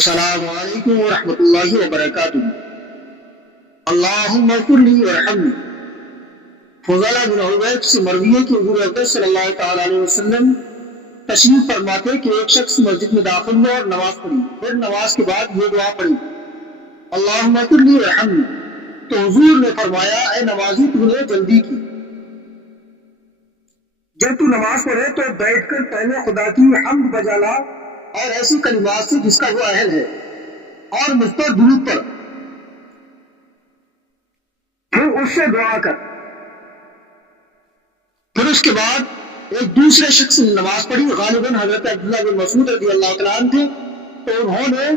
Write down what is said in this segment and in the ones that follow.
السلام علیکم ورحمۃ اللہ وبرکاتہ۔ اللہم اغفر لی ورحمنی۔ فضالہ بن عبید سے مروی ہے کہ حضور اکرم صلی اللہ تعالی علیہ وسلم تشریف فرماتے کہ ایک شخص مسجد میں داخل ہوا اور نماز پڑھی، پھر نماز کے بعد یہ دعا پڑھی، اللہم اغفر لی ورحمنی۔ تو حضور نے فرمایا، اے نمازی تو نے جلدی کی، جب تو نماز پڑھے تو بیٹھ کر پہلے خدا کی حمد بجا لا اور ایسی کلمات سے جس کا وہ اہل ہے، اور مجھ پر درود پڑھ، پھر اس سے دعا کر۔ پھر اس کے بعد ایک دوسرے شخص نے نماز پڑھی، غالباً حضرت عبداللہ بن مسعود رضی اللہ تعالیٰ عنہ تھے، تو انہوں نے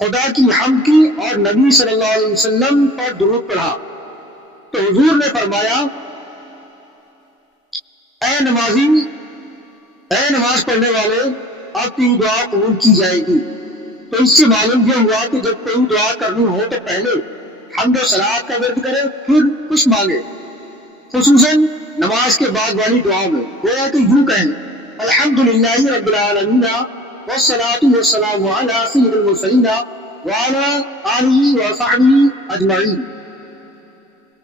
خدا کی حمد کی اور نبی صلی اللہ علیہ وسلم پر درود پڑھا۔ تو حضور نے فرمایا، اے نمازی، اے نماز پڑھنے والے، اب تیری دعا قبول کی جائے گی۔ تو اس سے معلوم یہ ہوا کہ جب کوئی دعا کرنی ہو تو پہلے حمد و صلوات کا ورد کرے، پھر کچھ مانگے، خصوصاً نماز کے بعد والی دعا میں گویا کہ یوں کہیں، الحمدللہ رب العالمین والصلاة والسلام علی سید المرسلین وعلی آلہ وصحبہ اجمعین۔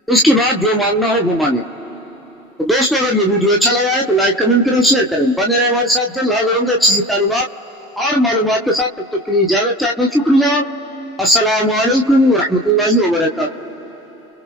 اس کے بعد جو مانگنا ہو وہ مانگے۔ تو دوستوں، اگر یہ ویڈیو اچھا لگا ہے تو لائک، کمنٹ کریں، شیئر کریں۔ بنے رہے ہمارے ساتھ، جلد حاضر ہوں گے اچھی تعلیمات اور معلومات کے ساتھ۔ تب تک کے لیے اجازت چاہتے ہیں، شکریہ۔ السلام علیکم ورحمۃ اللہ وبرکاتہ۔